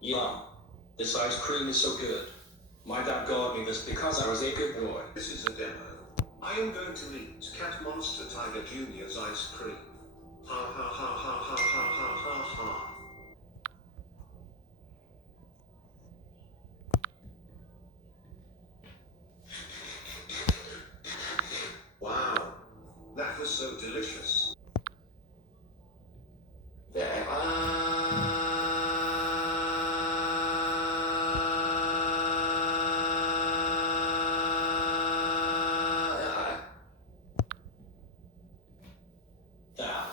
Yum. This ice cream is so good. My dad got me this because I was a good boy. This is a demo. I am going to eat Cat Monster Tiger Jr.'s ice cream. Ha ha ha ha ha ha ha ha ha. Wow. That was so delicious. Dad,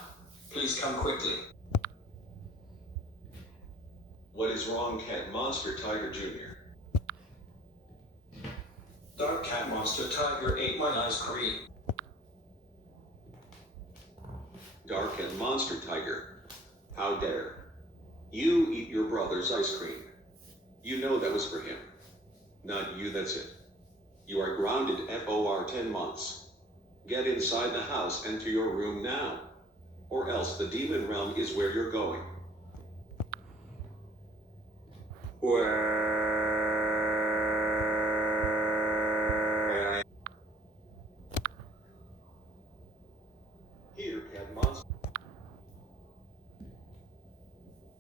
please come quickly. What is wrong, Cat Monster Tiger Jr.? Dark Cat Monster Tiger ate my ice cream. Dark and Monster Tiger. How dare you eat your brother's ice cream? You know that was for him. Not you, that's it. You are grounded for 10 months. Get inside the house and to your room now. Or else the demon realm is where you're going.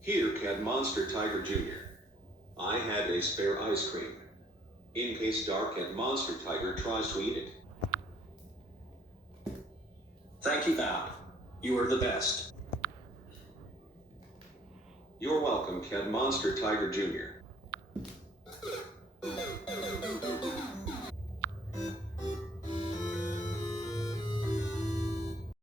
Here, Cat Monster Tiger Jr. I had a spare ice cream. In case Dark Cat Monster Tiger tries to eat it. Thank you, Dad. You are the best. You're welcome, Cat Monster Tiger Jr.